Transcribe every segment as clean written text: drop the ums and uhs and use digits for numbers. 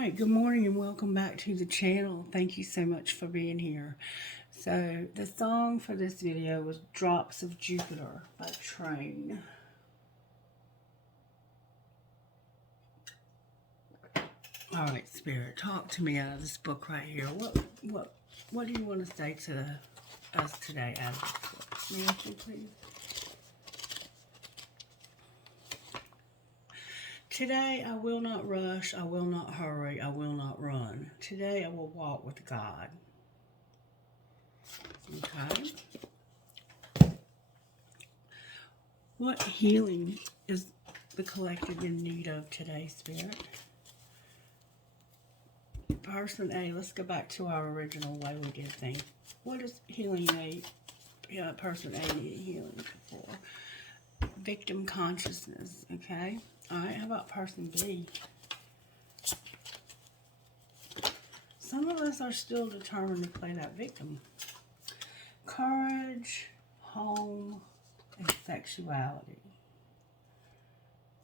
Alright, good morning and welcome back to the channel. Thank you so much for being here. So, the song for this video was Drops of Jupiter by Train. Alright, Spirit, talk to me out of this book right here. What do you want to say to us today out of this book? May I ask you, please? Today, I will not rush, I will not hurry, I will not run. Today, I will walk with God. Okay? What healing is the collective in need of today, Spirit? Person A, let's go back to our original way we did things. What is healing person A need healing for? Victim consciousness, okay? Alright, how about person B? Some of us are still determined to play that victim. Courage, home, and sexuality.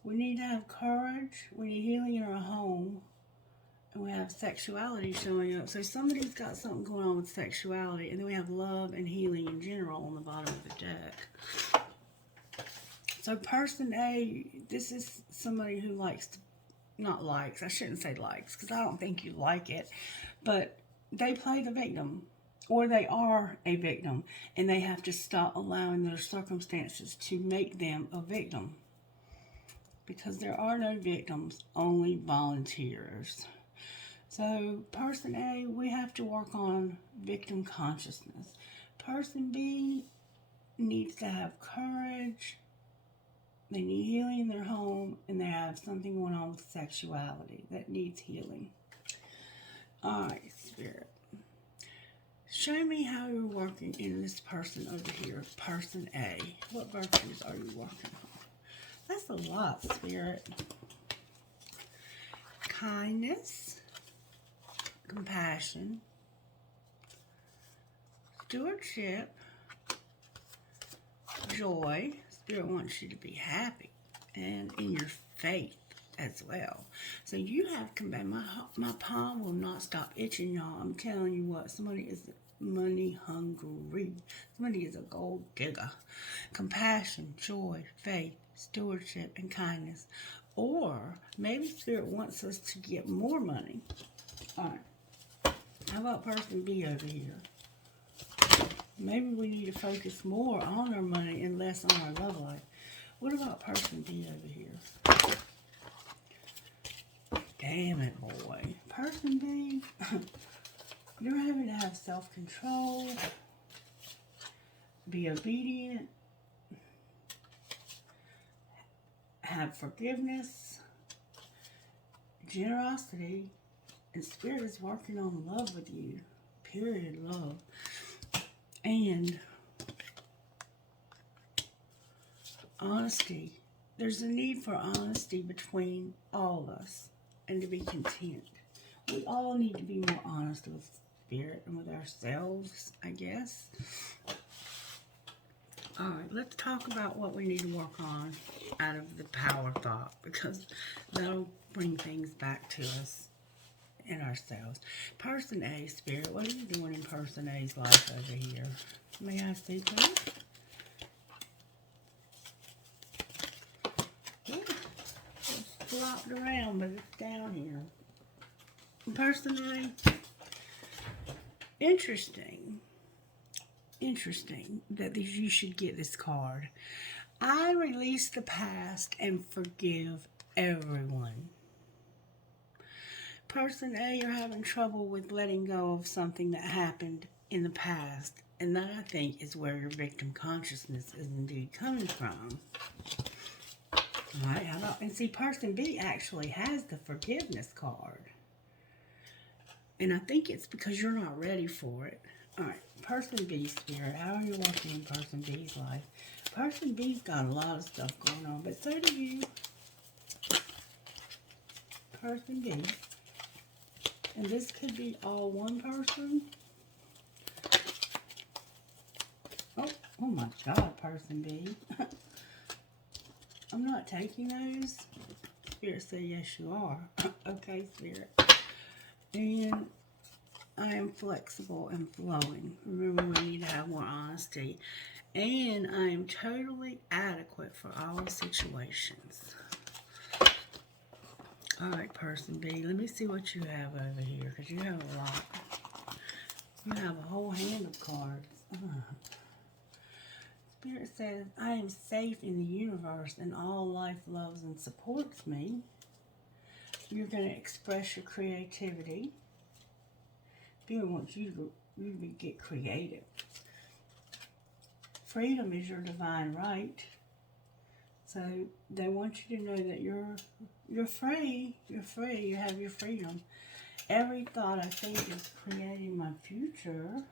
We need to have courage, we need healing in our home, and we have sexuality showing up. So somebody's got something going on with sexuality, and then we have love and healing in general on the bottom of the deck. So person A, this is somebody who likes to, not likes, I shouldn't say likes, because I don't think you like it, but they play the victim, or they are a victim, and they have to stop allowing their circumstances to make them a victim. Because there are no victims, only volunteers. So person A, we have to work on victim consciousness. Person B needs to have courage. They need healing in their home, and they have something going on with sexuality that needs healing. Alright, Spirit. Show me how you're working in this person over here, person A. What virtues are you working on? That's a lot, Spirit. Kindness, compassion, stewardship, joy. Spirit wants you to be happy and in your faith as well. So you have my palm will not stop itching, y'all. I'm telling you what, somebody is money hungry. Somebody is a gold digger. Compassion, joy, faith, stewardship, and kindness. Or maybe Spirit wants us to get more money. Alright. How about person B over here? Maybe we need to focus more on our money and less on our love life. What about person B over here? Damn it, boy. Person B, you're having to have self-control, be obedient, have forgiveness, generosity, and Spirit is working on love with you. Period, love. And honesty. There's a need for honesty between all of us and to be content. We all need to be more honest with Spirit and with ourselves, I guess. Alright, let's talk about what we need to work on out of the power thought, because that'll bring things back to us in ourselves. Person A, Spirit, what are you doing in person A's life over here? May I see, please? Ooh, it's flopped around, but it's down here. Person A, interesting that you should get this card. I release the past and forgive everyone. Person A, you're having trouble with letting go of something that happened in the past, and that I think is where your victim consciousness is indeed coming from. Alright, how about, and see, person B actually has the forgiveness card. And I think it's because you're not ready for it. Alright, person B, Spirit, how are you working in person B's life? Person B's got a lot of stuff going on, but so do you. Person B. And this could be all one person. Oh my God, person B. I'm not taking those. Spirit say yes you are. Okay, Spirit. And I am flexible and flowing. Remember, we need to have more honesty. And I am totally adequate for all situations. All right, person B, let me see what you have over here, because you have a lot. You have a whole hand of cards. Spirit says, I am safe in the universe and all life loves and supports me. You're going to express your creativity. Spirit wants you to get creative. Freedom is your divine right. So they want you to know that you're free. You're free. You have your freedom. Every thought I think is creating my future.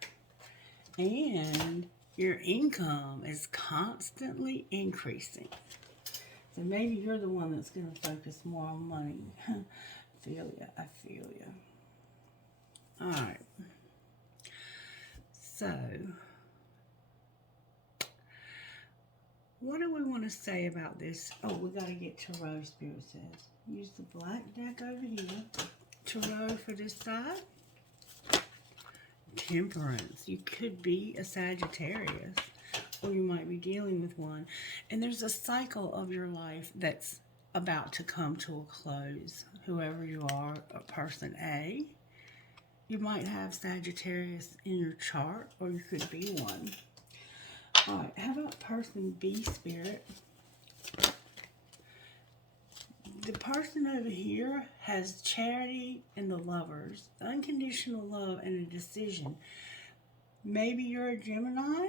And your income is constantly increasing. So maybe you're the one that's going to focus more on money. I feel you. All right. So, what do we want to say about this? Oh, we got to get Tarot, Spirit says. Use the black deck over here. Tarot for this side. Temperance. You could be a Sagittarius, or you might be dealing with one. And there's a cycle of your life that's about to come to a close. Whoever you are, person A, you might have Sagittarius in your chart, or you could be one. All right, how about person B, Spirit? The person over here has charity and the Lovers, unconditional love and a decision. Maybe you're a Gemini,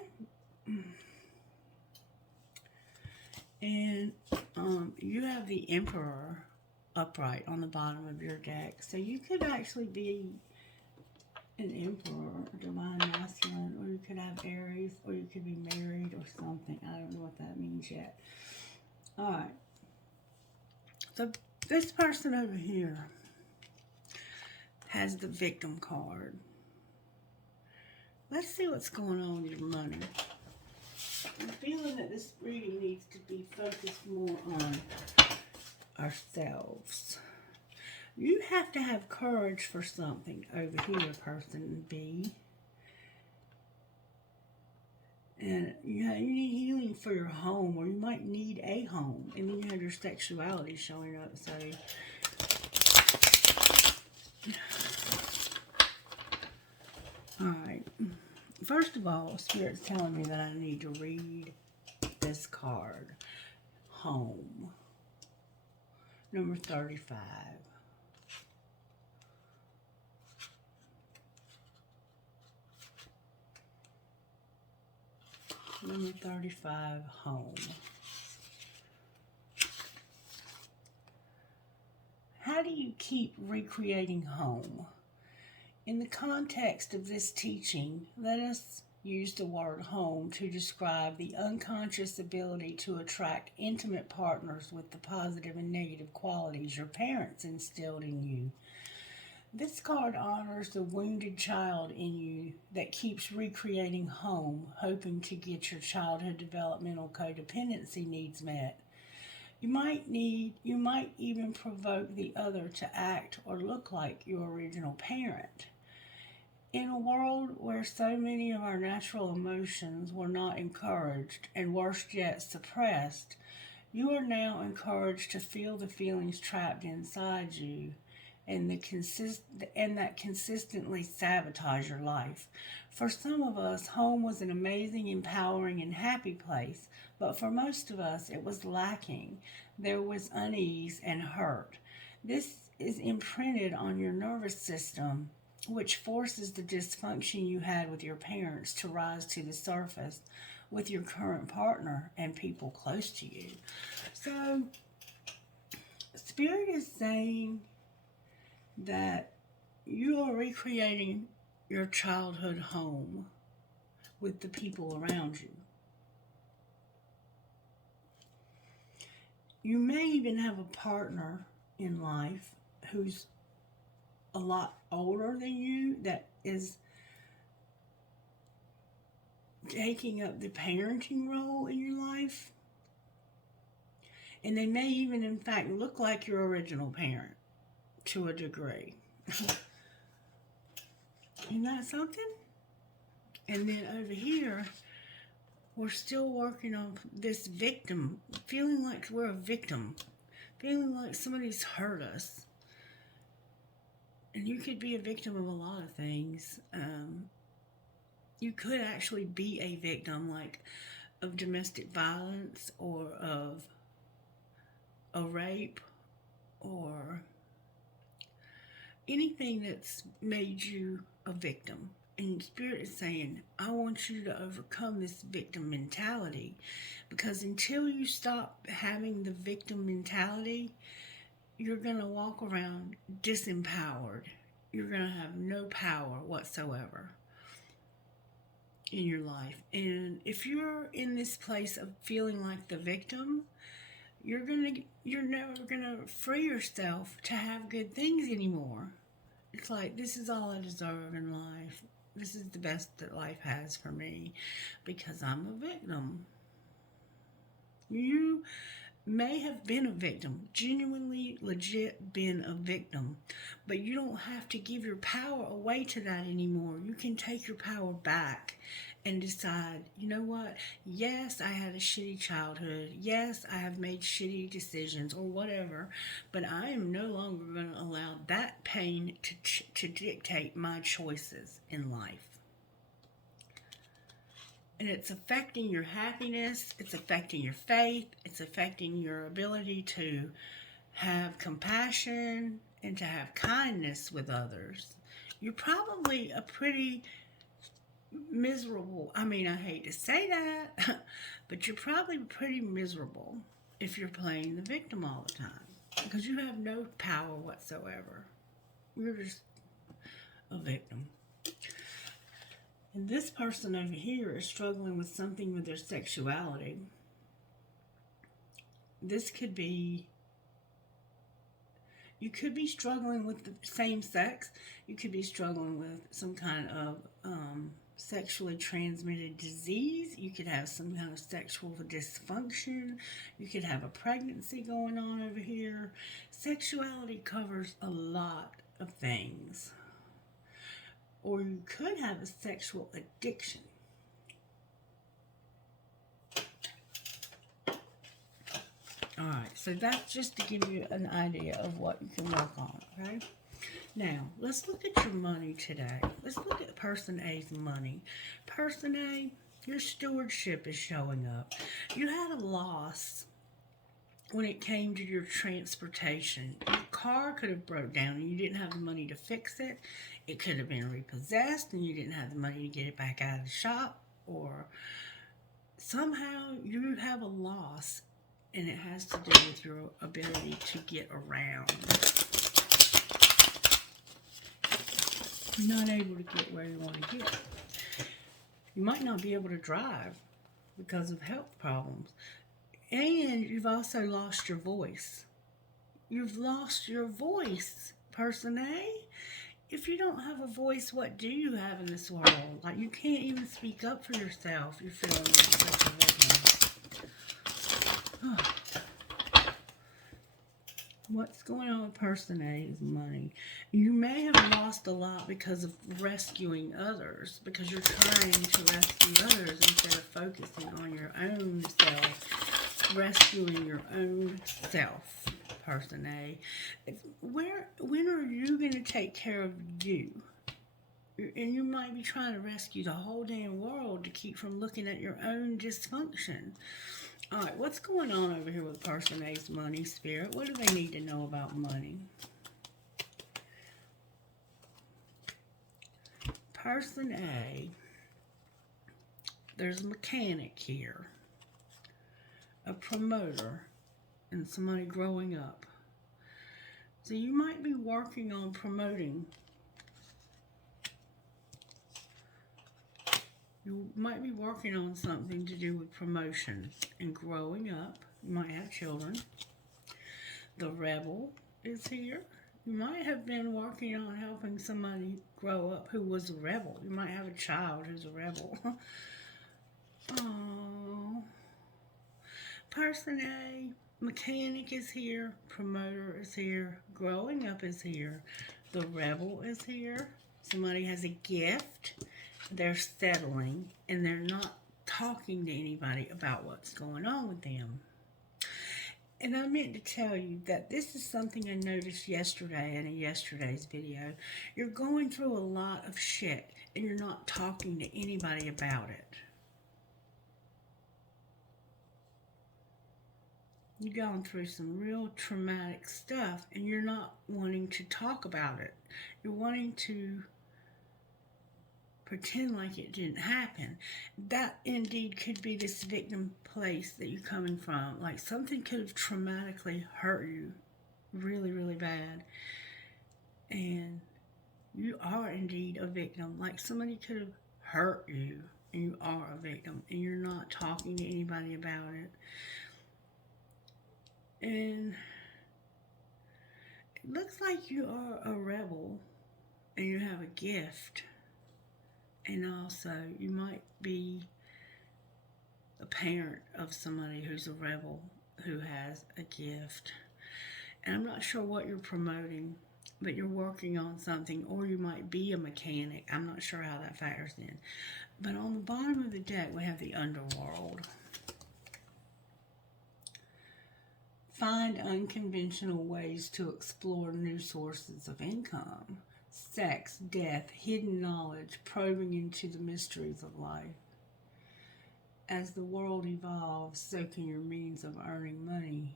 and you have the Emperor upright on the bottom of your deck. So you could actually be an Emperor, divine masculine, or you could have Aries, or you could be married or something. I don't know what that means yet. All right. So this person over here has the Victim card. Let's see what's going on with your money. I'm feeling that this reading needs to be focused more on ourselves. You have to have courage for something over here, person B. And you need healing for your home, or you might need a home. And then you have your sexuality showing up. So, all right. First of all, Spirit's telling me that I need to read this card. Home. Number 35. Number 35, home. How do you keep recreating home? In the context of this teaching, let us use the word home to describe the unconscious ability to attract intimate partners with the positive and negative qualities your parents instilled in you. This card honors the wounded child in you that keeps recreating home, hoping to get your childhood developmental codependency needs met. You might even provoke the other to act or look like your original parent. In a world where so many of our natural emotions were not encouraged and worse yet suppressed, you are now encouraged to feel the feelings trapped inside you and that consistently sabotage your life. For some of us, home was an amazing, empowering, and happy place, but for most of us, it was lacking. There was unease and hurt. This is imprinted on your nervous system, which forces the dysfunction you had with your parents to rise to the surface with your current partner and people close to you. So, Spirit is saying that you are recreating your childhood home with the people around you. You may even have a partner in life who's a lot older than you that is taking up the parenting role in your life. And they may even, in fact, look like your original parent to a degree. Isn't that something? And then over here, we're still working on this victim, feeling like we're a victim, feeling like somebody's hurt us. And you could be a victim of a lot of things. You could actually be a victim, like of domestic violence or of a rape or anything that's made you a victim. And Spirit is saying, I want you to overcome this victim mentality, because until you stop having the victim mentality, you're going to walk around disempowered. You're going to have no power whatsoever in your life. And if you're in this place of feeling like the victim, you're never gonna free yourself to have good things anymore. It's like, this is all I deserve in life. This is the best that life has for me because I'm a victim. You may have been a victim, genuinely, legit been a victim, but you don't have to give your power away to that anymore. You can take your power back and decide, you know what? Yes, I had a shitty childhood. Yes, I have made shitty decisions or whatever, but I am no longer going to allow that pain to dictate my choices in life. And it's affecting your happiness, it's affecting your faith, it's affecting your ability to have compassion and to have kindness with others. You're probably a pretty miserable, I hate to say that, but you're probably pretty miserable if you're playing the victim all the time, because you have no power whatsoever. You're just a victim. And this person over here is struggling with something with their sexuality. This could be, you could be struggling with the same sex. You could be struggling with some kind of sexually transmitted disease. You could have some kind of sexual dysfunction. You could have a pregnancy going on over here. Sexuality covers a lot of things. Or you could have a sexual addiction. Alright, so that's just to give you an idea of what you can work on, okay? Now, let's look at your money today. Let's look at person A's money. Person A, your stewardship is showing up. You had a loss when it came to your transportation. Your car could have broke down and you didn't have the money to fix it. It could have been repossessed and you didn't have the money to get it back out of the shop, or somehow you have a loss and it has to do with your ability to get around. You're not able to get where you want to get. You might not be able to drive because of health problems. And you've also lost your voice. You've lost your voice, person A. If you don't have a voice, what do you have in this world? Like, you can't even speak up for yourself. You're feeling like such a victim. What's going on with person A's money? You may have lost a lot because of rescuing others, because you're trying to rescue others instead of focusing on your own self, rescuing your own self, person A. When are you going to take care of you? And you might be trying to rescue the whole damn world to keep from looking at your own dysfunction. Alright, what's going on over here with person A's money, Spirit? What do they need to know about money? Person A, there's a mechanic here, a promoter, and somebody growing up. So you might be working on promoting. You might be working on something to do with promotion and growing up. You might have children. The rebel is here. You might have been working on helping somebody grow up who was a rebel. You might have a child who's a rebel. Oh. Person A, mechanic is here. Promoter is here. Growing up is here. The rebel is here. Somebody has a gift, they're settling, and they're not talking to anybody about what's going on with them. And I meant to tell you that this is something I noticed yesterday in yesterday's video. You're going through a lot of shit, and you're not talking to anybody about it. You've gone through some real traumatic stuff, and you're not wanting to talk about it. You're wanting to pretend like it didn't happen. That indeed could be this victim place that you're coming from. Like something could have traumatically hurt you really, really bad. And you are indeed a victim. Like somebody could have hurt you and you are a victim and you're not talking to anybody about it. And it looks like you are a rebel and you have a gift. And also, you might be a parent of somebody who's a rebel who has a gift. And I'm not sure what you're promoting, but you're working on something, or you might be a mechanic. I'm not sure how that factors in. But on the bottom of the deck, we have the underworld. Find unconventional ways to explore new sources of income. Sex, death, hidden knowledge, probing into the mysteries of life. As the world evolves, so can your means of earning money.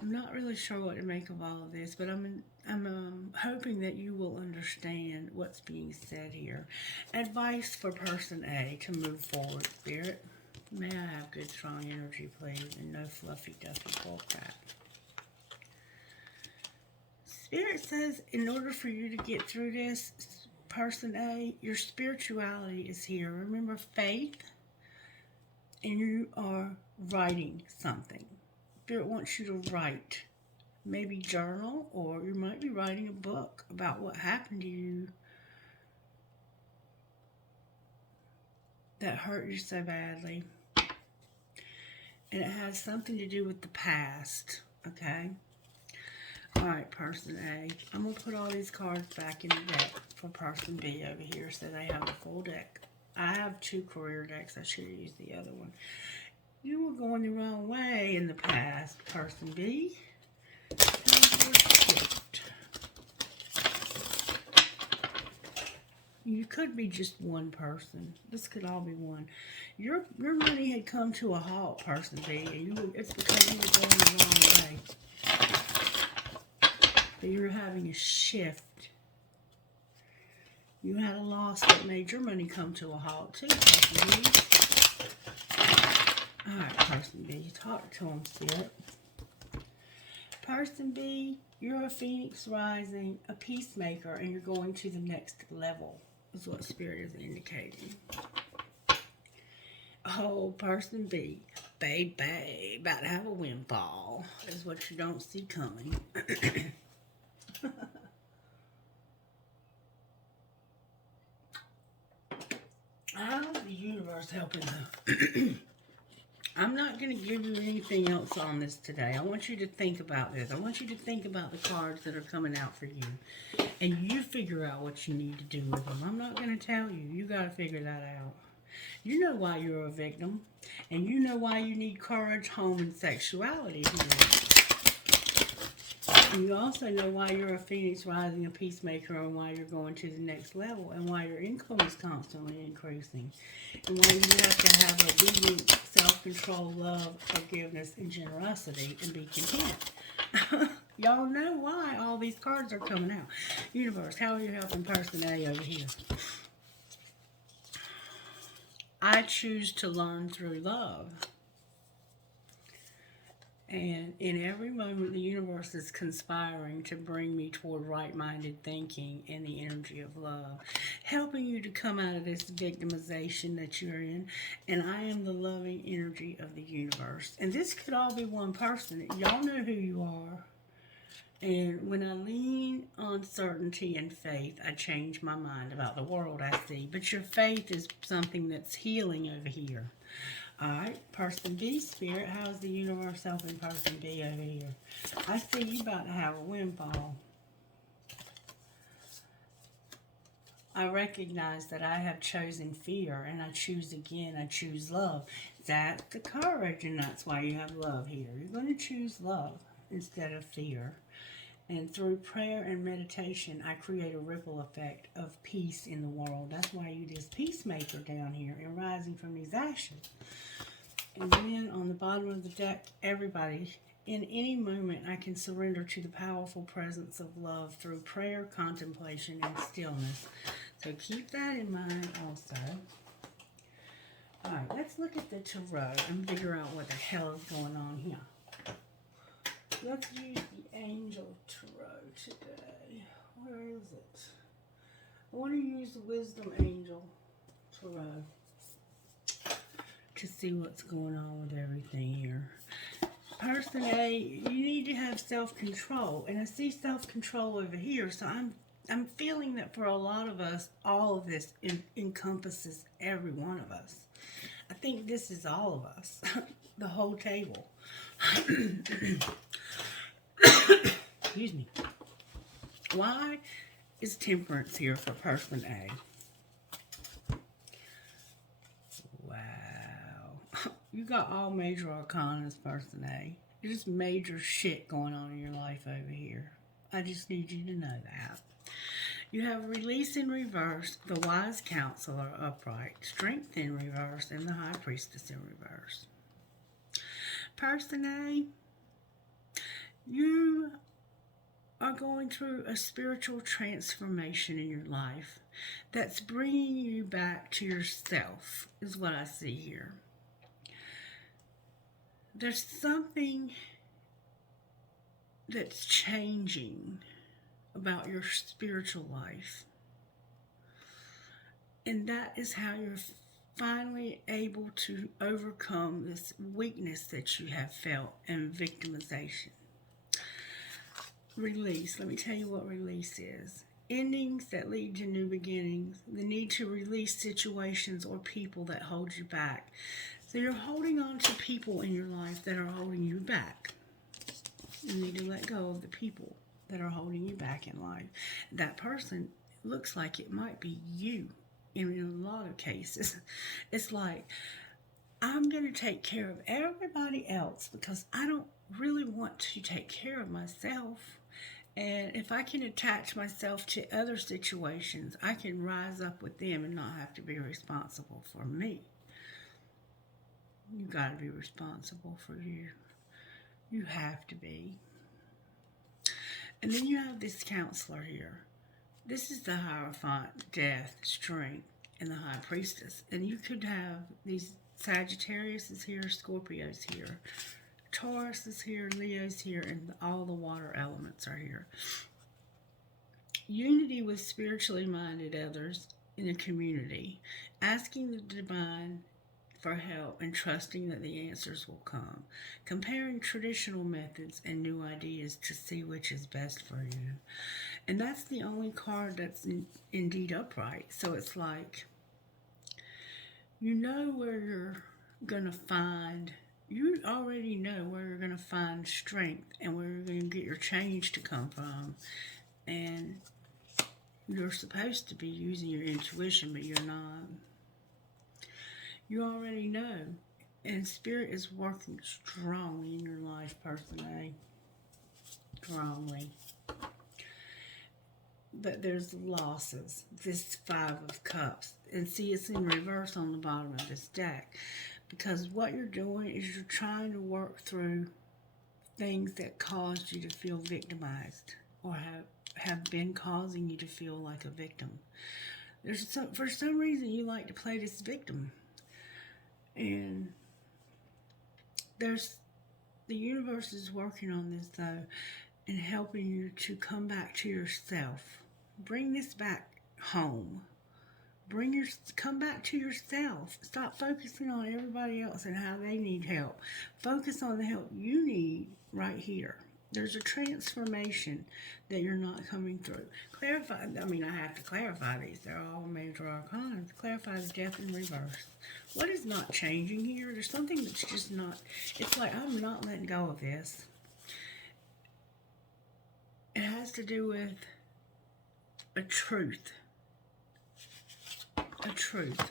I'm not really sure what to make of all of this, but I'm hoping that you will understand what's being said here. Advice for person A to move forward, Spirit. May I have good, strong energy, please, and no fluffy, duffy bullcrap. Spirit says, in order for you to get through this, person A, your spirituality is here. Remember, faith, and you are writing something. Spirit wants you to write. Maybe journal, or you might be writing a book about what happened to you that hurt you so badly. And it has something to do with the past, okay? Alright, person A. I'm going to put all these cards back in the deck for person B over here so they have a full deck. I have 2 career decks. I should have used the other one. You were going the wrong way in the past, person B. You could be just one person. This could all be one. Your money had come to a halt, person B, and it's because you were going the wrong way. But you're having a shift. You had a loss that made your money come to a halt too, person B. Alright, person B, talk to him, Spirit. Person B, you're a phoenix rising, a peacemaker, and you're going to the next level, is what Spirit is indicating. Oh, person B, baby, about to have a windfall, is what you don't see coming. How's the universe helping them? I'm not going to give you anything else on this today. I want you to think about this. I want you to think about the cards that are coming out for you. And you figure out what you need to do with them. I'm not going to tell you. You got to figure that out. You know why you're a victim. And you know why you need courage, home, and sexuality here. And you also know why you're a phoenix rising, a peacemaker, and why you're going to the next level, and why your income is constantly increasing, and why you have to have obedience, self-control, love, forgiveness, and generosity, and be content. Y'all know why all these cards are coming out. Universe, how are you helping person A over here? I choose to learn through love. And in every moment, the universe is conspiring to bring me toward right-minded thinking and the energy of love, helping you to come out of this victimization that you're in. And I am the loving energy of the universe. And this could all be one person. Y'all know who you are. And when I lean on certainty and faith, I change my mind about the world I see. But your faith is something that's healing over here. Alright, person B, Spirit, how's the universe helping person B over here? I see you about to have a windfall. I recognize that I have chosen fear, and I choose again. I choose love. That's the courage, and that's why you have love here. You're going to choose love instead of fear. And through prayer and meditation, I create a ripple effect of peace in the world. That's why you this peacemaker down here and rising from these ashes. And then on the bottom of the deck, everybody, in any moment, I can surrender to the powerful presence of love through prayer, contemplation, and stillness. So keep that in mind also. Alright, let's look at the tarot and figure out what the hell is going on here. Let's use the Angel Tarot today. Where is it? I want to use the Wisdom Angel Tarot to see what's going on with everything here. Person A, you need to have self-control. And I see self-control over here, so I'm feeling that for a lot of us, all of this encompasses every one of us. I think this is all of us, the whole table. Excuse me. Why is Temperance here for person A? Wow. You got all major arcana as person A. There's major shit going on in your life over here. I just need you to know that. You have Release in reverse, the Wise Counselor upright, Strength in reverse, and the High Priestess in reverse. Person A, you are going through a spiritual transformation in your life that's bringing you back to yourself, is what I see here. There's something that's changing about your spiritual life. And that is how you're finally able to overcome this weakness that you have felt and victimization. Release. Let me tell you what release is. Endings that lead to new beginnings. The need to release situations or people that hold you back. So you're holding on to people in your life that are holding you back. You need to let go of the people that are holding you back in life. That person looks like it might be you in a lot of cases. It's like, I'm going to take care of everybody else because I don't really want to take care of myself. And if I can attach myself to other situations, I can rise up with them and not have to be responsible for me. You got to be responsible for you. You have to be. And then you have this counselor here. This is the Hierophant, Death, Strength, and the High Priestess. And you could have these Sagittarius is here, Scorpio's here, Taurus is here, Leo's here, and all the water elements are here. Unity with spiritually minded others in a community. Asking the divine for help and trusting that the answers will come. Comparing traditional methods and new ideas to see which is best for you. And that's the only card that's indeed upright. So it's like, you know where you're going to find, you already know where you're going to find strength and where you're going to get your change to come from. And you're supposed to be using your intuition, but you're not. You already know, and Spirit is working strongly in your life, person A. Strongly. But there's losses. This 5 of Cups. And see, it's in reverse on the bottom of this deck. Because what you're doing is you're trying to work through things that caused you to feel victimized. Or have been causing you to feel like a victim. For some reason, you like to play this victim. And the universe is working on this though and helping you to come back to yourself. Bring this back home. Come back to yourself. Stop focusing on everybody else and how they need help. Focus on the help you need right here. There's a transformation that you're not coming through. I have to clarify these. They're all major arcana. Clarify the Death in reverse. What is not changing here? There's something that's just not, it's like I'm not letting go of this. It has to do with a truth. a truth.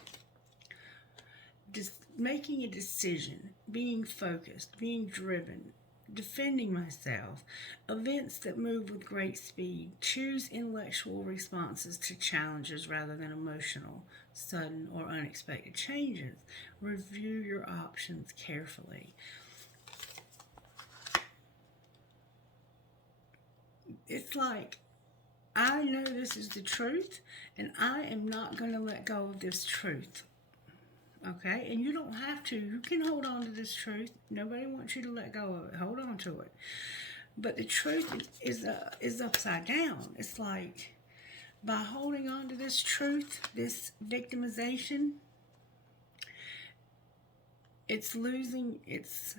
Just making a decision, being focused, being driven, defending myself, events that move with great speed, choose intellectual responses to challenges rather than emotional, sudden, or unexpected changes. Review your options carefully. It's like, I know this is the truth, and I am not going to let go of this truth. Okay? And you don't have to. You can hold on to this truth. Nobody wants you to let go of it. Hold on to it. But the truth is upside down. It's like, by holding on to this truth, this victimization, it's losing its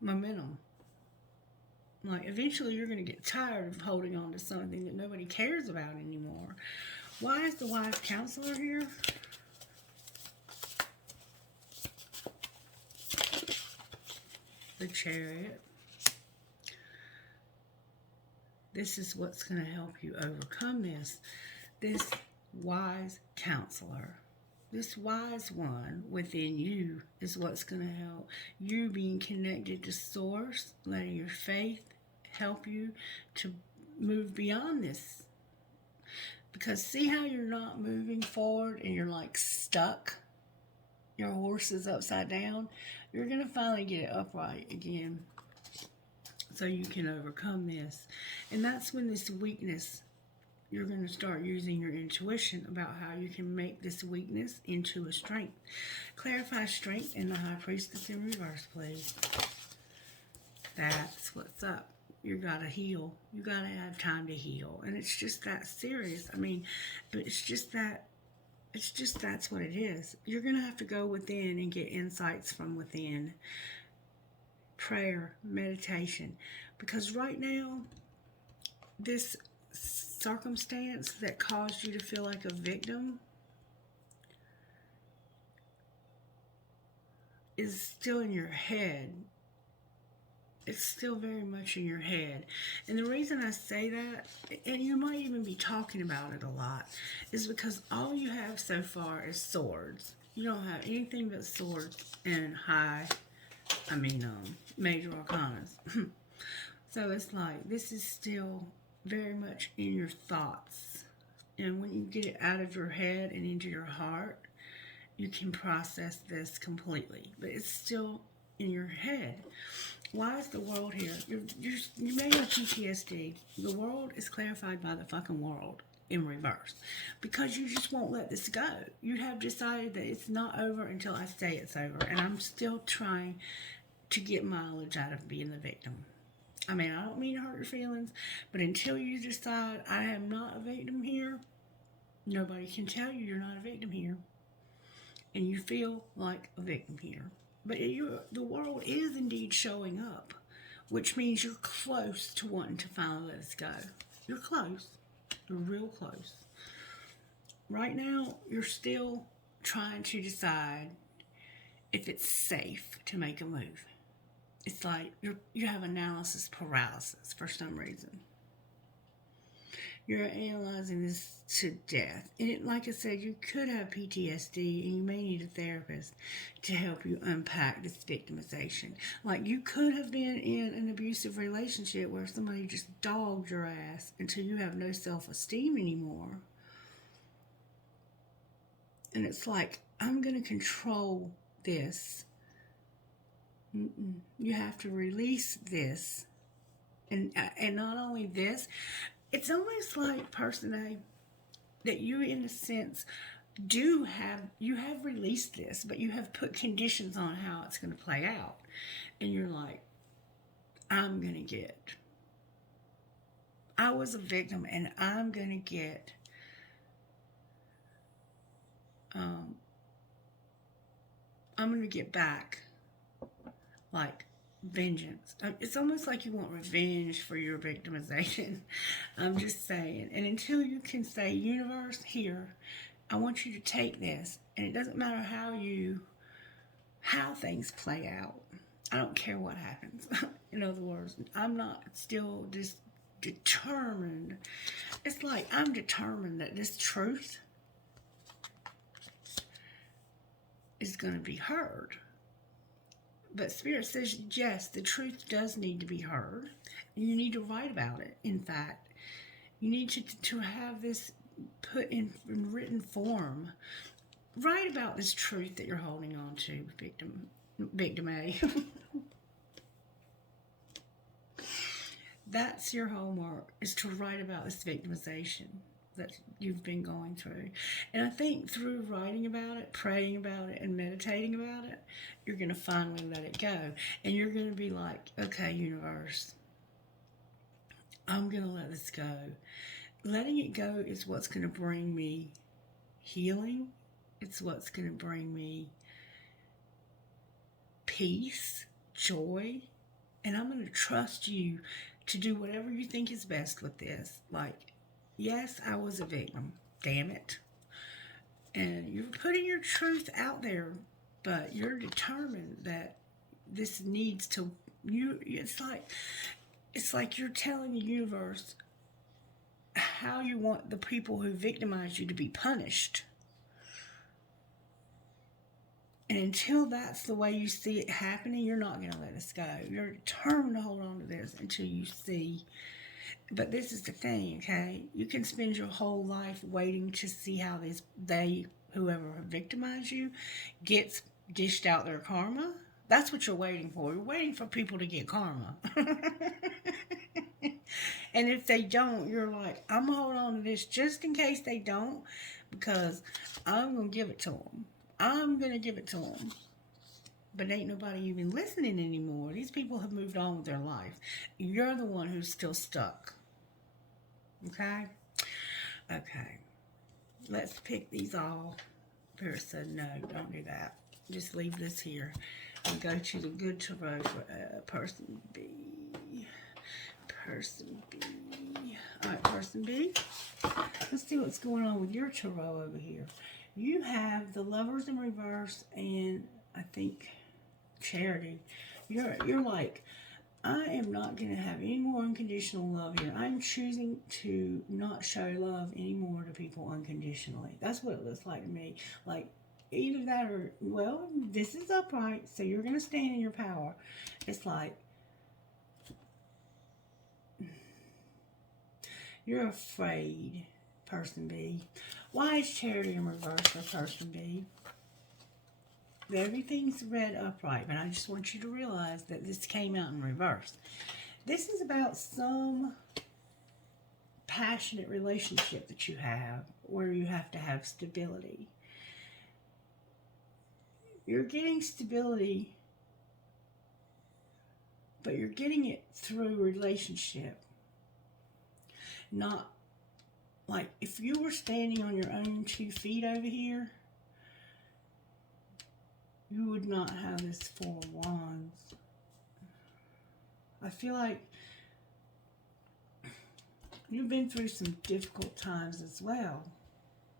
momentum. Like, eventually you're going to get tired of holding on to something that nobody cares about anymore. Why is the wise counselor here? The Chariot. This is what's going to help you overcome this. This wise counselor. This wise one within you is what's going to help you being connected to Source, letting your faith help you to move beyond this. Because see how you're not moving forward and you're like stuck? Your horse is upside down. You're going to finally get it upright again so you can overcome this. And that's when this weakness, you're going to start using your intuition about how you can make this weakness into a strength. Clarify strength in the High Priestess in reverse, please. That's what's up. You got to heal. You got to have time to heal. And it's just that serious. I mean, it's just that's what it is. You're going to have to go within and get insights from within. Prayer, meditation. Because right now, this circumstance that caused you to feel like a victim is still in your head. It's still very much in your head. And the reason I say that, and you might even be talking about it a lot, is because all you have so far is swords. You don't have anything but swords and major arcanas. So it's like, this is still very much in your thoughts. And when you get it out of your head and into your heart, you can process this completely. But it's still in your head. Why is the world here? You may have PTSD. The world is clarified by the fucking world in reverse. Because you just won't let this go. You have decided that it's not over until I say it's over. And I'm still trying to get mileage out of being the victim. I mean, I don't mean to hurt your feelings, but until you decide I am not a victim here, nobody can tell you you're not a victim here. And you feel like a victim here. But the world is indeed showing up, which means you're close to wanting to finally let us go. You're close. You're real close. Right now, you're still trying to decide if it's safe to make a move. It's like you have analysis paralysis for some reason. You're analyzing this to death. And like I said, you could have PTSD and you may need a therapist to help you unpack this victimization. Like you could have been in an abusive relationship where somebody just dogged your ass until you have no self-esteem anymore. And it's like, I'm going to control this. You have to release this. And not only this, it's almost like, Person A, that you, in a sense, you have released this, but you have put conditions on how it's going to play out. And you're like, I was a victim, and I'm going to get, I'm going to get back, like, vengeance. It's almost like you want revenge for your victimization. I'm just saying. And until you can say, universe, here, I want you to take this. And it doesn't matter how things play out. I don't care what happens. In other words, I'm not still just determined. It's like I'm determined that this truth is going to be heard. But Spirit says, yes, the truth does need to be heard. And you need to write about it, in fact. You need to have this put in written form. Write about this truth that you're holding on to, Victim A. That's your homework, is to write about this victimization that you've been going through. And I think through writing about it, praying about it, and meditating about it, you're going to finally let it go. And you're going to be like, okay, universe, I'm going to let this go. Letting it go is what's going to bring me healing. It's what's going to bring me peace, joy. And I'm going to trust you to do whatever you think is best with this. Like, yes, I was a victim. Damn it. And you're putting your truth out there, but you're determined that this needs to, it's like you're telling the universe how you want the people who victimize you to be punished. And until that's the way you see it happening, you're not going to let us go. You're determined to hold on to this until you see. But this is the thing, okay? You can spend your whole life waiting to see how whoever victimized you, gets dished out their karma. That's what you're waiting for. You're waiting for people to get karma. And if they don't, you're like, I'm going to hold on to this just in case they don't, because I'm going to give it to them. I'm going to give it to them. But ain't nobody even listening anymore. These people have moved on with their life. You're the one who's still stuck. Okay? Okay. Let's pick these all. Spirit said, no, don't do that. Just leave this here. And go to the good tarot for person B. Person B. Alright, person B. Let's see what's going on with your tarot over here. You have the Lovers in reverse and I think Charity. You're like, I am not going to have any more unconditional love here. I'm choosing to not show love anymore to people unconditionally. That's what it looks like to me. Like, either that or, well, this is upright, so you're going to stand in your power. It's like, you're afraid, person B. Why is Charity in reverse for person B? Everything's read upright, but I just want you to realize that this came out in reverse. This is about some passionate relationship that you have where you have to have stability. You're getting stability, but you're getting it through relationship. Not like if you were standing on your own 2 feet over here, you would not have this 4 of Wands. I feel like you've been through some difficult times as well.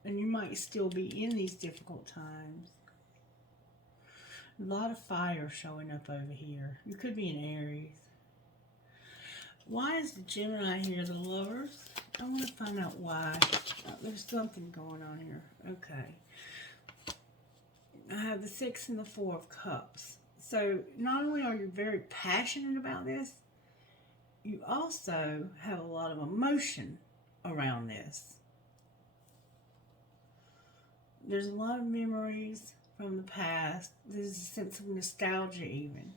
And you might still be in these difficult times. A lot of fire showing up over here. You could be an Aries. Why is the Gemini here, the Lovers? I want to find out why. There's something going on here. Okay. I have the 6 and the 4 of Cups. So not only are you very passionate about this, you also have a lot of emotion around this. There's a lot of memories from the past. There's a sense of nostalgia even.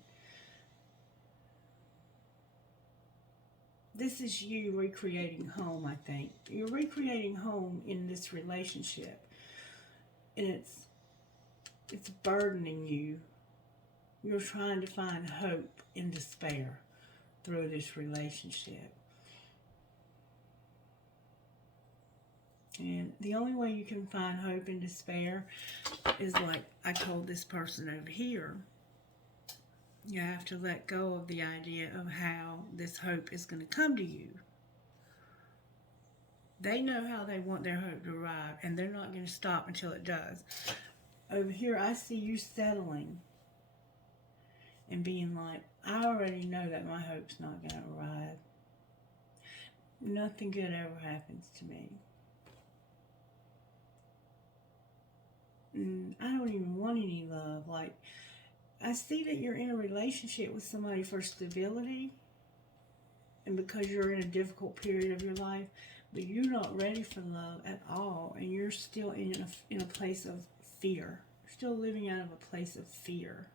This is you recreating home, I think. You're recreating home in this relationship. And it's burdening you. You're trying to find hope in despair through this relationship. And the only way you can find hope in despair is like I told this person over here. You have to let go of the idea of how this hope is going to come to you. They know how they want their hope to arrive, and they're not going to stop until it does. Over here, I see you settling and being like, I already know that my hope's not going to arrive. Nothing good ever happens to me. I don't even want any love. Like, I see that you're in a relationship with somebody for stability and because you're in a difficult period of your life, but you're not ready for love at all, and you're still in a place of fear. You're still living out of a place of fear.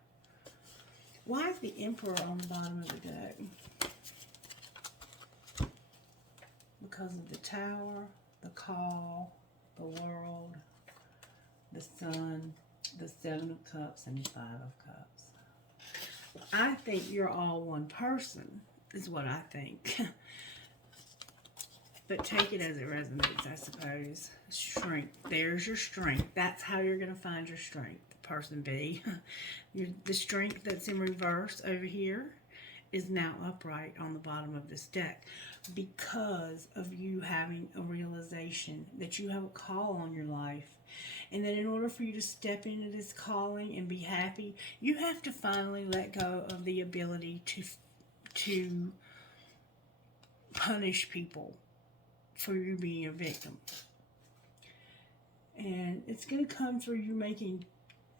Why is the Emperor on the bottom of the deck? Because of the Tower, the Call, the World, the Sun, the Seven of Cups, and the Five of Cups. I think you're all one person, is what I think. But take it as it resonates, I suppose. Strength. There's your strength. That's how you're going to find your strength, person B. The strength that's in reverse over here is now upright on the bottom of this deck because of you having a realization that you have a call on your life, and that in order for you to step into this calling and be happy, you have to finally let go of the ability to punish people for you being a victim. And it's going to come through you making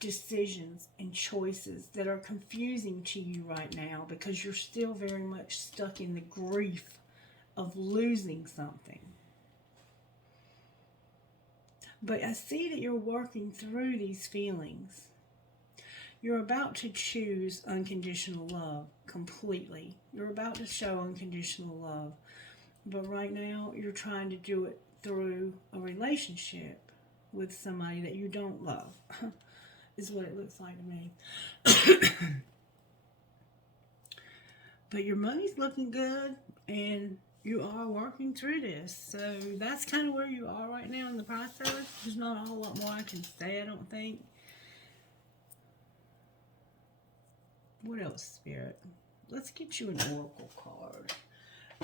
decisions and choices that are confusing to you right now because you're still very much stuck in the grief of losing something. But I see that you're working through these feelings. You're about to choose unconditional love completely. You're about to show unconditional love. But right now, you're trying to do it through a relationship with somebody that you don't love, is what it looks like to me. But your money's looking good, and you are working through this. So that's kind of where you are right now in the process. There's not a whole lot more I can say, I don't think. What else, Spirit? Let's get you an oracle card.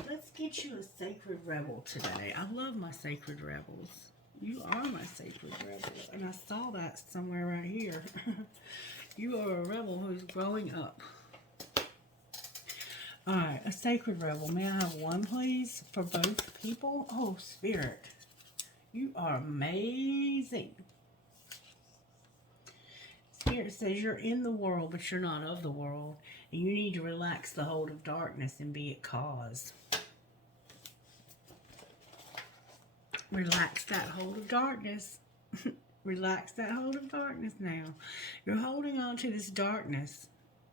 Let's get you a Sacred Rebel today. I love my Sacred Rebels. You are my Sacred Rebel. And I saw that somewhere right here. You are a rebel who's growing up. Alright, a Sacred Rebel. May I have one, please, for both people? Oh, Spirit. You are amazing. Spirit says you're in the world, but you're not of the world. And you need to relax the hold of darkness and be at cause. Relax that hold of darkness. Relax that hold of darkness now. You're holding on to this darkness,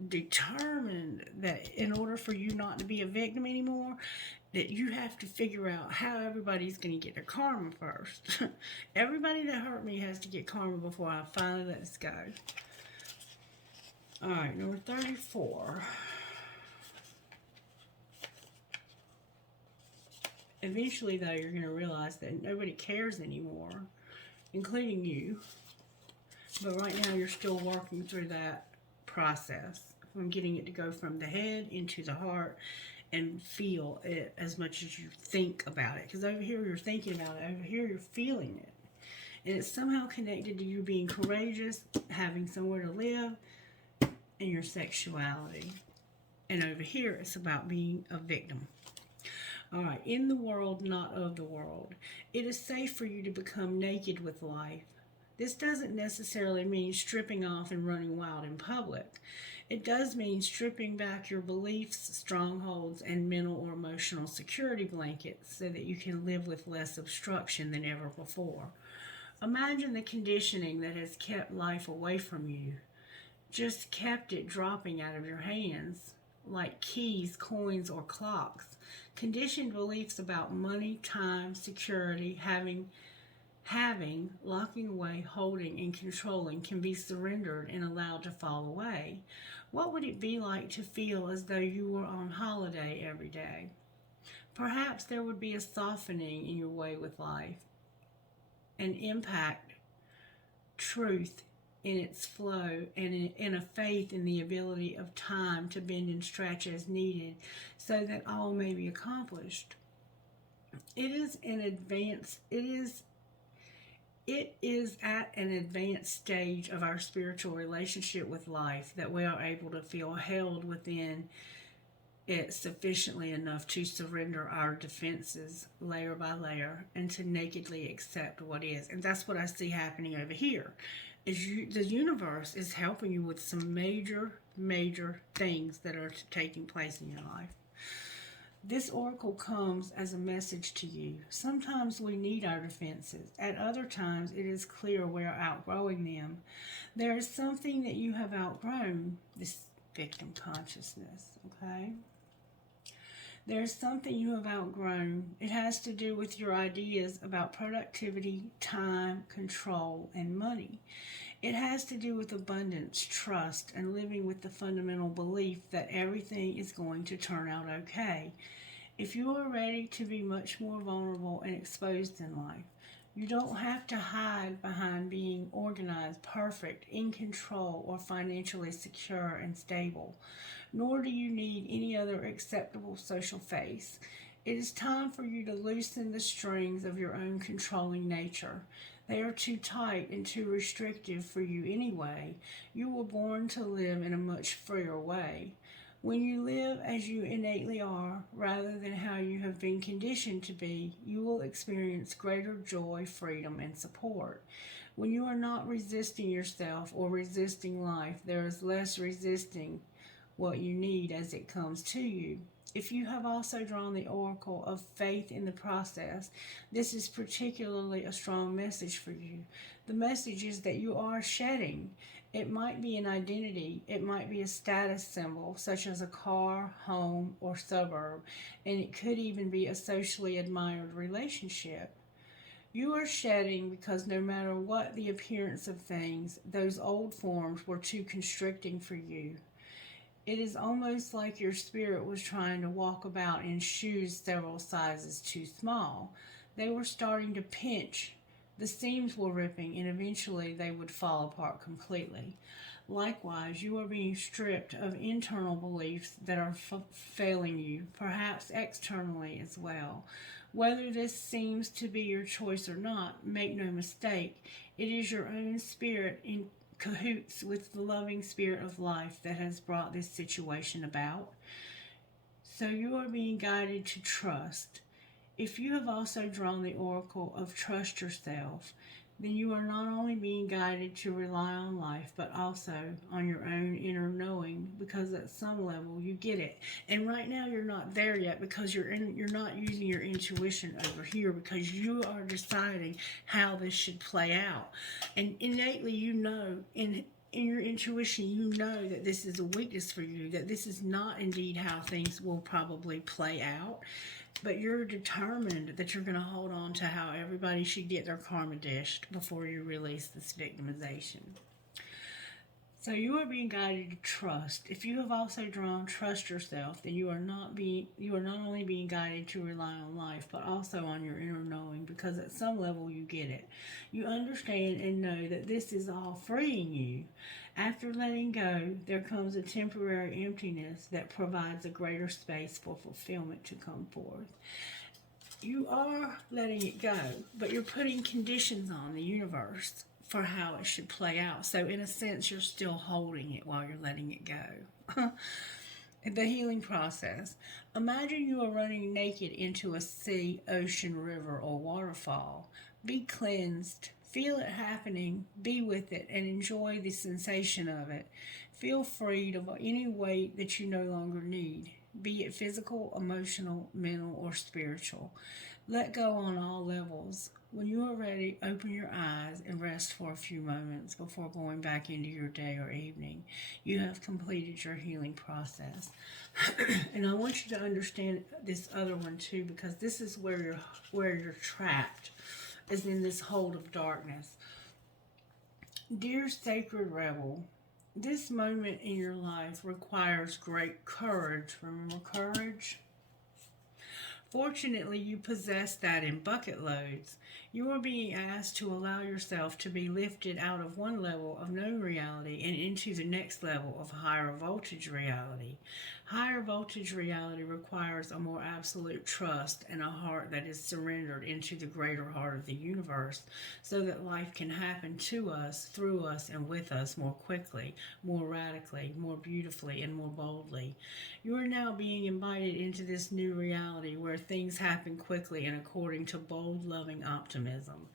determined that in order for you not to be a victim anymore, that you have to figure out how everybody's going to get their karma first. Everybody that hurt me has to get karma before I finally let this go. Alright, number 34. Eventually, though, you're going to realize that nobody cares anymore, including you. But right now, you're still working through that process from getting it to go from the head into the heart and feel it as much as you think about it. Because over here, you're thinking about it. Over here, you're feeling it. And it's somehow connected to you being courageous, having somewhere to live, and your sexuality. And over here, it's about being a victim. All right, in the world, not of the world. It is safe for you to become naked with life. This doesn't necessarily mean stripping off and running wild in public. It does mean stripping back your beliefs, strongholds, and mental or emotional security blankets so that you can live with less obstruction than ever before. Imagine the conditioning that has kept life away from you, just kept it dropping out of your hands like keys, coins, or clocks. Conditioned beliefs about money, time, security, having, locking away, holding, and controlling can be surrendered and allowed to fall away. What would it be like to feel as though you were on holiday every day? Perhaps there would be a softening in your way with life, an impact, truth in its flow, and in a faith in the ability of time to bend and stretch as needed so that all may be accomplished. It is at an advanced stage of our spiritual relationship with life that we are able to feel held within it sufficiently enough to surrender our defenses layer by layer and to nakedly accept what is. And that's what I see happening over here. The universe is helping you with some major things that are taking place in your life. This oracle comes as a message to you. Sometimes we need our defenses. At other times, it is clear we are outgrowing them. There is something that you have outgrown, this victim consciousness, okay? There's something you have outgrown. It has to do with your ideas about productivity, time, control, and money. It has to do with abundance, trust, and living with the fundamental belief that everything is going to turn out okay. If you are ready to be much more vulnerable and exposed in life, you don't have to hide behind being organized, perfect, in control, or financially secure and stable. Nor do you need any other acceptable social face. It is time for you to loosen the strings of your own controlling nature. They are too tight and too restrictive for you anyway. You were born to live in a much freer way. When you live as you innately are, rather than how you have been conditioned to be, you will experience greater joy, freedom, and support. When you are not resisting yourself or resisting life, there is less resisting what you need as it comes to you. If you have also drawn the oracle of faith in the process, this is particularly a strong message for you. The message is that you are shedding. It might be an identity, it might be a status symbol, such as a car, home, or suburb, and it could even be a socially admired relationship. You are shedding because no matter what the appearance of things, those old forms were too constricting for you. It is almost like your spirit was trying to walk about in shoes several sizes too small. They were starting to pinch. The seams were ripping, and eventually they would fall apart completely. Likewise, you are being stripped of internal beliefs that are failing you, perhaps externally as well. Whether this seems to be your choice or not, make no mistake, it is your own spirit in cahoots with the loving spirit of life that has brought this situation about. So you are being guided to trust. If you have also drawn the oracle of trust yourself, then you are not only being guided to rely on life, but also on your own inner knowing, because at some level you get it. And right now you're not there yet because you're not using your intuition over here, because you are deciding how this should play out. And innately you know, in your intuition, you know that this is a weakness for you, that this is not indeed how things will probably play out. But you're determined that you're going to hold on to how everybody should get their karma dished before you release this victimization. So you are being guided to trust. If you have also drawn trust yourself, then you are not only being guided to rely on life, but also on your inner knowing, because at some level you get it. You understand and know that this is all freeing you. After letting go, there comes a temporary emptiness that provides a greater space for fulfillment to come forth. You are letting it go, but you're putting conditions on the universe for how it should play out. So in a sense, you're still holding it while you're letting it go. The healing process. Imagine you are running naked into a sea, ocean, river, or waterfall. Be cleansed. Feel it happening, be with it, and enjoy the sensation of it. Feel freed of any weight that you no longer need, be it physical, emotional, mental, or spiritual. Let go on all levels. When you are ready, open your eyes and rest for a few moments before going back into your day or evening. You have completed your healing process. And I want you to understand this other one too, because this is where you're trapped, is in this hold of darkness. Dear sacred rebel, this moment in your life requires great courage. Remember courage? Fortunately, you possess that in bucket loads. You are being asked to allow yourself to be lifted out of one level of known reality and into the next level of higher voltage reality. Higher voltage reality requires a more absolute trust and a heart that is surrendered into the greater heart of the universe, so that life can happen to us, through us, and with us more quickly, more radically, more beautifully, and more boldly. You are now being invited into this new reality where things happen quickly and according to bold, loving optimism.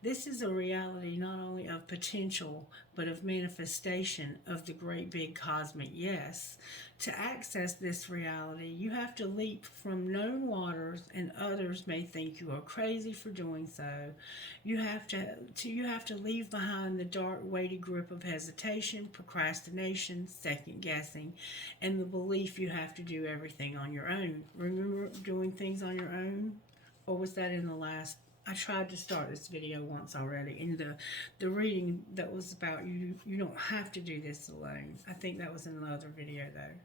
This is a reality not only of of potential, but of manifestation of the great big cosmic yes. To access this reality, you have to leap from known waters, and others may think you are crazy for doing so. You have to leave behind the dark, weighty grip of hesitation, procrastination, second guessing, and the belief you have to do everything on your own. Remember doing things on your own? Or was that in the last? I tried to start this video once already, and the reading that was about you don't have to do this alone. I think that was in another video though.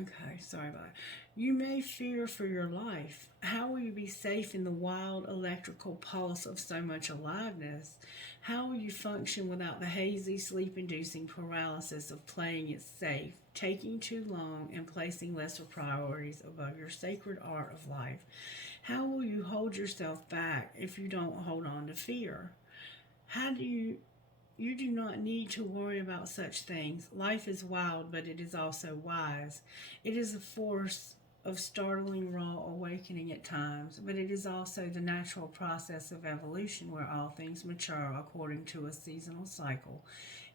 Okay, sorry about it. You may fear for your life. How will you be safe in the wild electrical pulse of so much aliveness? How will you function without the hazy, sleep-inducing paralysis of playing it safe, taking too long, and placing lesser priorities above your sacred art of life? How will you hold yourself back if you don't hold on to fear? You do not need to worry about such things. Life is wild, but it is also wise. It is a force of startling raw awakening at times, but it is also the natural process of evolution where all things mature according to a seasonal cycle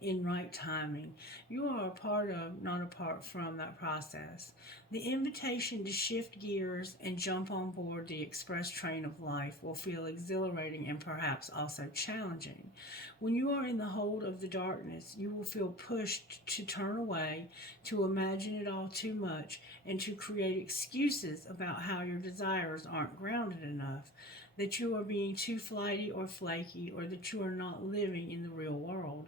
in right timing. You are a part of, not apart from, that process. The invitation to shift gears and jump on board the express train of life will feel exhilarating and perhaps also challenging. When you are in the hold of the darkness, you will feel pushed to turn away, to imagine it all too much, and to create excuses about how your desires aren't grounded enough, that you are being too flighty or flaky, or that you are not living in the real world.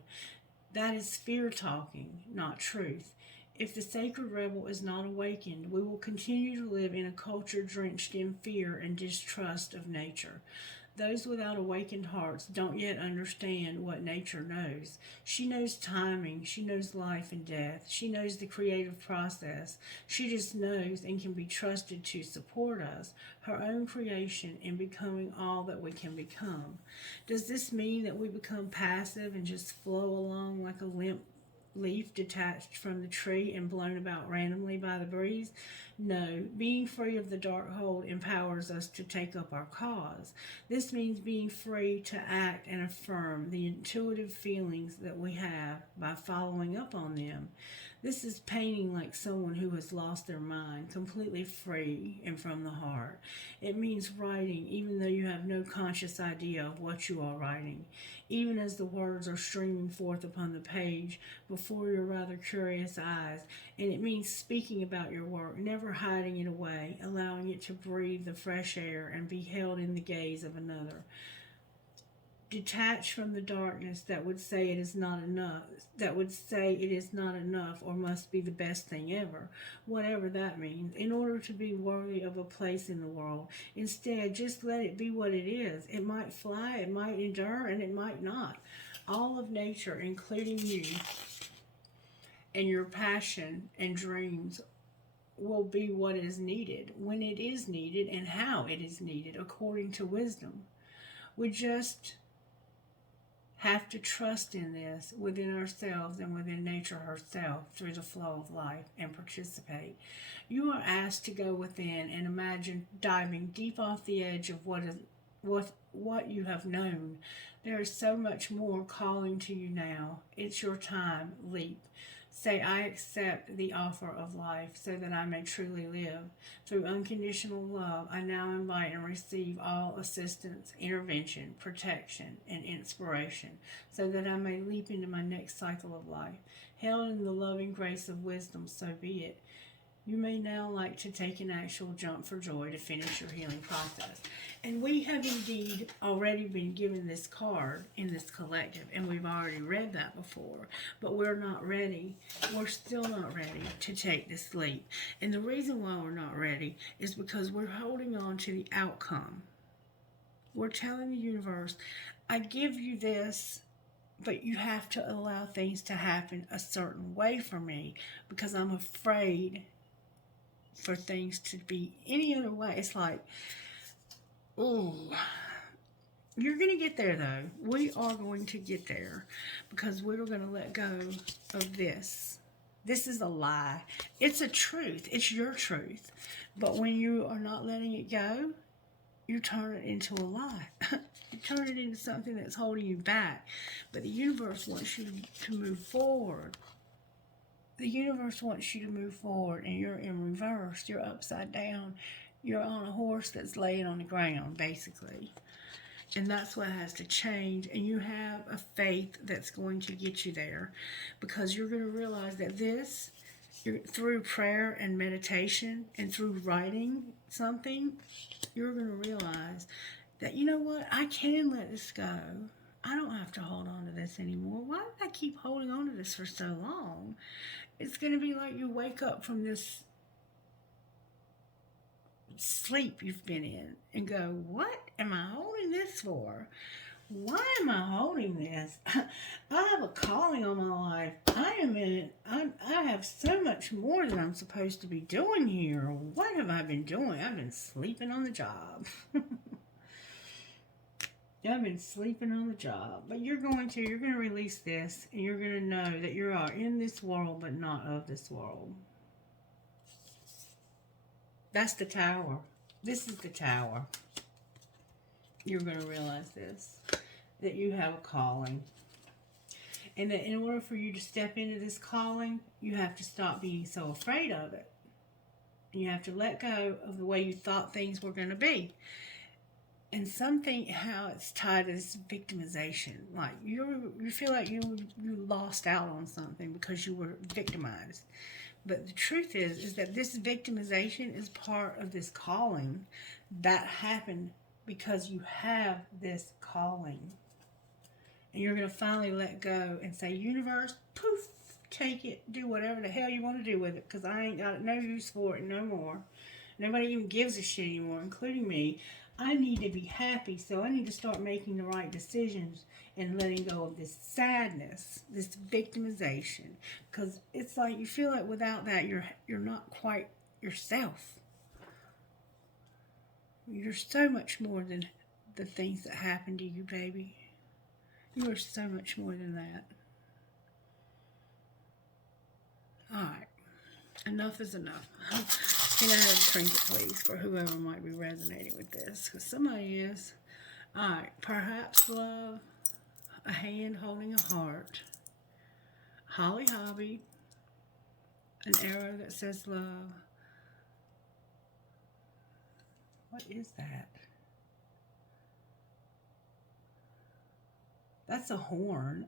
That is fear talking, not truth. If the sacred rebel is not awakened, we will continue to live in a culture drenched in fear and distrust of nature. Those without awakened hearts don't yet understand what nature knows. She knows timing. She knows life and death. She knows the creative process. She just knows and can be trusted to support us, her own creation, in becoming all that we can become. Does this mean that we become passive and just flow along like a limp leaf detached from the tree and blown about randomly by the breeze? No, being free of the dark hold empowers us to take up our cause. This means being free to act and affirm the intuitive feelings that we have by following up on them. This is painting like someone who has lost their mind, completely free and from the heart. It means writing even though you have no conscious idea of what you are writing, even as the words are streaming forth upon the page before your rather curious eyes. And it means speaking about your work, never hiding it away, allowing it to breathe the fresh air and be held in the gaze of another. Detached from the darkness that would say it is not enough, or must be the best thing ever, whatever that means, in order to be worthy of a place in the world. Instead, just let it be what it is. It might fly, it might endure, and it might not. All of nature, including you and your passion and dreams, will be what is needed, when it is needed, and how it is needed, according to wisdom. We just have to trust in this within ourselves and within nature herself through the flow of life and participate. You are asked to go within and imagine diving deep off the edge of what you have known. There is so much more calling to you now. It's your time. Leap. Say, I accept the offer of life so that I may truly live. Through unconditional love, I now invite and receive all assistance, intervention, protection, and inspiration so that I may leap into my next cycle of life. Held in the loving grace of wisdom, so be it. You may now like to take an actual jump for joy to finish your healing process. And we have indeed already been given this card in this collective, and we've already read that before, but we're not ready. We're still not ready to take this leap. And the reason why we're not ready is because we're holding on to the outcome. We're telling the universe, I give you this, but you have to allow things to happen a certain way for me because I'm afraid for things to be any other way. It's like, oh, you're going to get there though. We are going to get there because we're going to let go of this. This is a lie. It's a truth. It's your truth. But when you are not letting it go, you turn it into a lie. You turn it into something that's holding you back. But the universe wants you to move forward. The universe wants you to move forward, and you're in reverse. You're upside down. You're on a horse that's laying on the ground, basically. And that's what has to change. And you have a faith that's going to get you there, because you're going to realize that through prayer and meditation and through writing something, you're going to realize that, you know what, I can let this go. I don't have to hold on to this anymore. Why did I keep holding on to this for so long? It's going to be like you wake up from this sleep you've been in and go, what am I holding this for? Why am I holding this? I have a calling on my life. I have so much more than I'm supposed to be doing here. What have I been doing? I've been sleeping on the job. I've been sleeping on the job. But you're going to release this, and you're going to know that you are in this world, but not of this world. That's the tower. This is the tower. You're going to realize this, that you have a calling. And that in order for you to step into this calling, you have to stop being so afraid of it. You have to let go of the way you thought things were going to be. And something, how it's tied to this victimization. Like you feel like you lost out on something because you were victimized. But the truth is that this victimization is part of this calling that happened because you have this calling. And you're going to finally let go and say, universe, poof, take it, do whatever the hell you want to do with it, because I ain't got no use for it no more. Nobody even gives a shit anymore, including me. I need to be happy, so I need to start making the right decisions and letting go of this sadness, this victimization, because it's like you feel like without that you're not quite yourself. You're so much more than the things that happen to you, baby. You are so much more than that. Alright. Enough is enough. Can I have a trinket, please, for whoever might be resonating with this? Because somebody is. Alright. Perhaps love. A hand holding a heart. Holly hobby. An arrow that says love. What is that? That's a horn.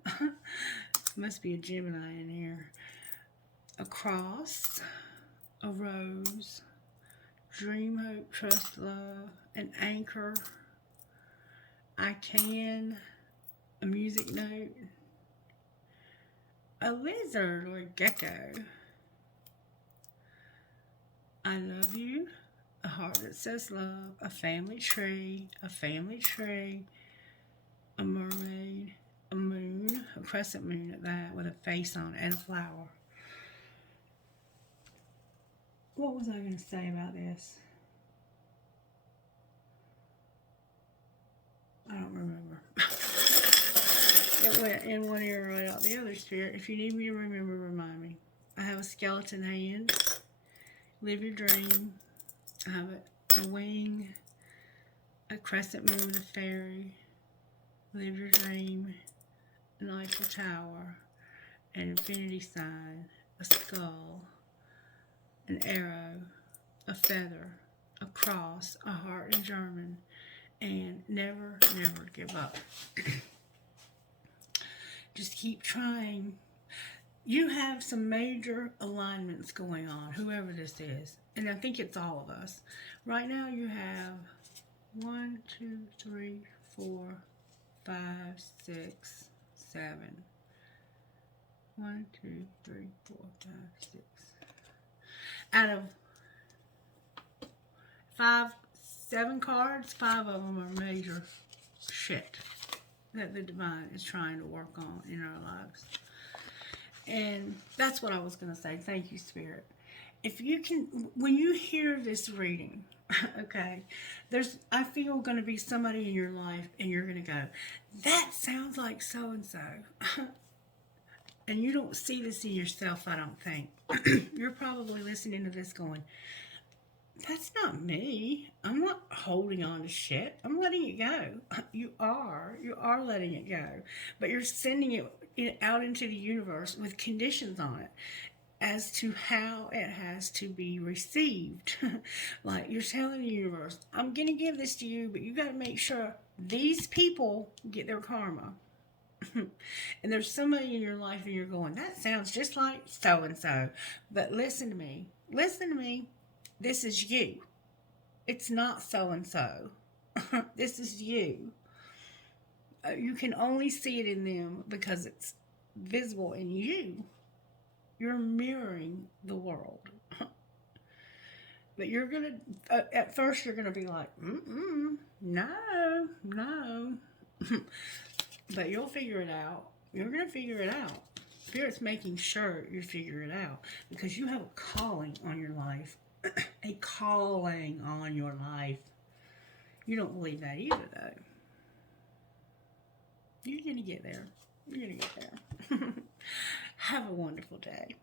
Must be a Gemini in here. A cross. A rose. Dream, hope, trust, love. An anchor. I can. A music note. A lizard or a gecko. I love you. A heart that says love. A family tree. A family tree. A mermaid, a moon, a crescent moon at that, with a face on it, and a flower. What was I going to say about this? I don't remember. It went in one ear right out the other, Spirit. If you need me to remember, remind me. I have a skeleton hand. Live your dream. I have a wing, a crescent moon with a fairy. Live your dream, an Eiffel Tower, an infinity sign, a skull, an arrow, a feather, a cross, a heart in German, and never, never give up. Just keep trying. You have some major alignments going on, whoever this is, and I think it's all of us. Right now you have 1, 2, 3, 4, 5, 6, 7. 1, 2, 3, 4, 5, 6. Out of 7 cards, 5 of them are major shit that the divine is trying to work on in our lives. And that's what I was going to say. Thank you, Spirit. If you can, when you hear this reading, okay, I feel going to be somebody in your life, and you're going to go, that sounds like so-and-so. And you don't see this in yourself, I don't think. You're probably listening to this going, That's not me. I'm not holding on to shit. I'm letting it go. You are. You are letting it go. But you're sending it out into the universe with conditions on it as to how it has to be received. Like you're telling the universe, I'm going to give this to you, but you got to make sure these people get their karma. And there's somebody in your life and you're going, that sounds just like so and so. But listen to me. Listen to me. This is you. It's not so and so. This is you. You can only see it in them because it's visible in you. You're mirroring the world. But you're going to, at first, you're going to be like, no, no. But you'll figure it out. You're going to figure it out. Spirit's making sure you figure it out because you have a calling on your life. A calling on your life. You don't believe that either, though. You're going to get there. You're going to get there. Have a wonderful day.